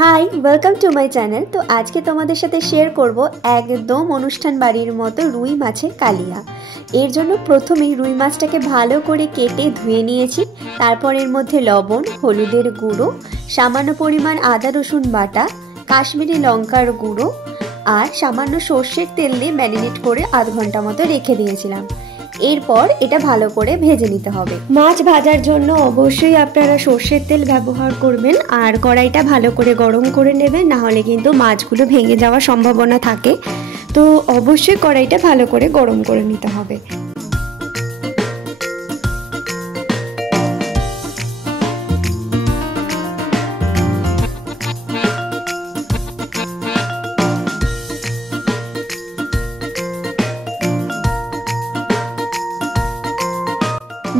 Hi welcome to my channel. তো আজকে তোমাদের সাথে শেয়ার করব একদম অনুষ্ঠান বাড়ির মতো রুই মাছের কালিয়া। এর জন্য প্রথমেই রুই মাছটাকে ভালো করে কেটে ধুয়ে নিয়েছি। তারপর এর মধ্যে লবণ, হলুদের গুঁড়ো, সামান্য পরিমাণ আদা রসুন বাটা, কাশ্মীরি লঙ্কার গুঁড়ো আর সামান্য সর্ষের তেল দিয়ে ম্যারিনেট করে আধ ঘন্টা মতো রেখে দিয়েছিলাম। এরপর এটা ভালো করে ভেজে নিতে হবে। মাছ ভাজার জন্য অবশ্যই আপনারা সর্ষের তেল ব্যবহার করবেন আর কড়াইটা ভালো করে গরম করে নেবেন, না হলে কিন্তু মাছগুলো ভেঙে যাওয়ার সম্ভাবনা থাকে। তো অবশ্যই কড়াইটা ভালো করে গরম করে নিতে হবে।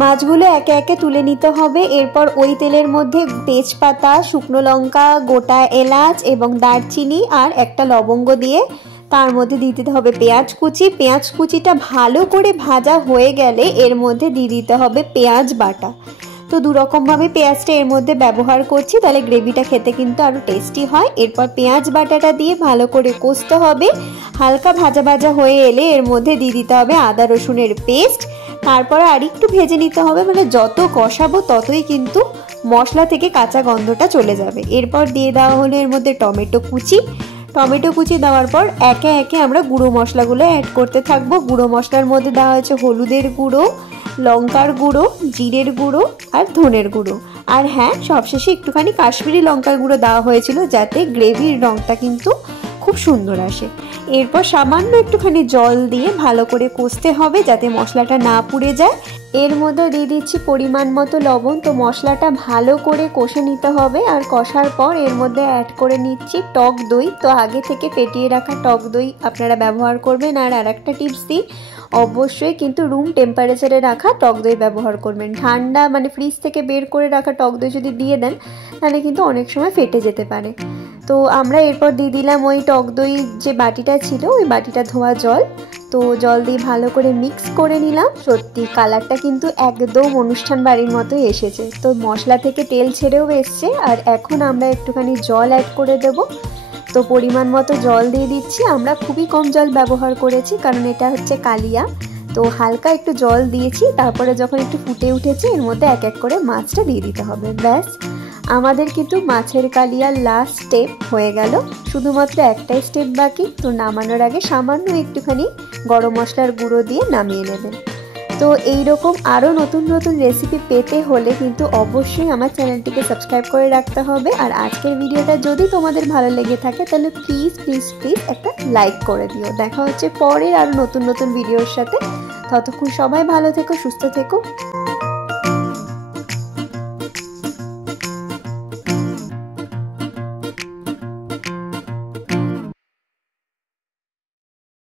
মাছগুলো একে একে তুলে নিতে হবে। এরপর ওই তেলের মধ্যে তেজপাতা, শুকনো লঙ্কা, গোটা এলাচ এবং দারচিনি আর একটা লবঙ্গ দিয়ে তার মধ্যে দিয়ে দিতে হবে পেঁয়াজ কুচি। পেঁয়াজ কুচিটা ভালো করে ভাজা হয়ে গেলে এর মধ্যে দিয়ে দিতে হবে পেঁয়াজ বাটা। তো দুরকমভাবে পেঁয়াজটা এর মধ্যে ব্যবহার করছি, তাহলে গ্রেভিটা খেতে কিন্তু আরও টেস্টি হয়। এরপর পেঁয়াজ বাটাটা দিয়ে ভালো করে কষতে হবে। হালকা ভাজা ভাজা হয়ে এলে এর মধ্যে দিয়ে দিতে হবে আদা রসুনের পেস্ট। তারপরে আর একটু ভেজে নিতে হবে, মানে যত কষাবো ততই কিন্তু মশলা থেকে কাঁচা গন্ধটা চলে যাবে। এরপর দিয়ে দেওয়া হলো এর মধ্যে টমেটো কুচি দেওয়ার পর একে একে আমরা গুঁড়ো মশলাগুলো অ্যাড করতে থাকবো। গুঁড়ো মশলার মধ্যে দেওয়া হয়েছে হলুদের গুঁড়ো, লঙ্কার গুঁড়ো, জিরের গুঁড়ো আর ধনের গুঁড়ো। আর হ্যাঁ, সবশেষে একটুখানি কাশ্মীরি লঙ্কার গুঁড়ো দেওয়া হয়েছিল যাতে গ্রেভির রঙটা কিন্তু খুব সুন্দর আসে। এরপর সামান্য একটুখানি জল দিয়ে ভালো করে কষতে হবে যাতে মশলাটা না পুড়ে যায়। এর মধ্যে দিয়ে দিচ্ছি পরিমাণ মতো লবণ। তো মশলাটা ভালো করে কষে নিতে হবে। আর কষার পর এর মধ্যে অ্যাড করে নিচ্ছি টক দই। তো আগে থেকে ফেটিয়ে রাখা টক দই আপনারা ব্যবহার করবেন। আর একটা টিপস দিই, অবশ্যই কিন্তু রুম টেম্পারেচারে রাখা টক দই ব্যবহার করবেন। ঠান্ডা মানে ফ্রিজ থেকে বের করে রাখা টক দই যদি দিয়ে দেন তাহলে কিন্তু অনেক সময় ফেটে যেতে পারে। তো আমরা এরপর দিয়ে দিলাম ওই টক দই যে বাটিটা ছিল, ওই বাটিটা ধোয়া জল। তো জল দিয়ে ভালো করে মিক্স করে নিলাম। সত্যি কালারটা কিন্তু একদম অনুষ্ঠান বাড়ির মতোই এসেছে। তো মশলা থেকে তেল ছেড়েও এসছে। আর এখন আমরা একটুখানি জল অ্যাড করে দেব। তো পরিমাণ মতো জল দিয়ে দিচ্ছি। আমরা খুবই কম জল ব্যবহার করেছি কারণ এটা হচ্ছে কালিয়া। তো হালকা একটু জল দিয়েছি। তারপরে যখন একটু ফুটে উঠেছে এর মধ্যে এক এক করে মাছটা দিয়ে দিতে হবে। ব্যাস, আমাদের কিন্তু মাছের কালিয়ার লাস্ট স্টেপ হয়ে গেল। শুধুমাত্র একটাই স্টেপ বাকি। তো নামানোর আগে সামান্য একটুখানি গরম মশলার গুঁড়ো দিয়ে নামিয়ে নেবেন। তো এইরকম আরও নতুন নতুন রেসিপি পেতে হলে কিন্তু অবশ্যই আমার চ্যানেলটিকে সাবস্ক্রাইব করে রাখতে হবে। আর আজকের ভিডিওটা যদি তোমাদের ভালো লেগে থাকে তাহলে প্লিজ একটা লাইক করে দিও। দেখা হচ্ছে পরের আরও নতুন নতুন ভিডিওর সাথে। ততক্ষণ সবাই ভালো থেকো, সুস্থ থেকো।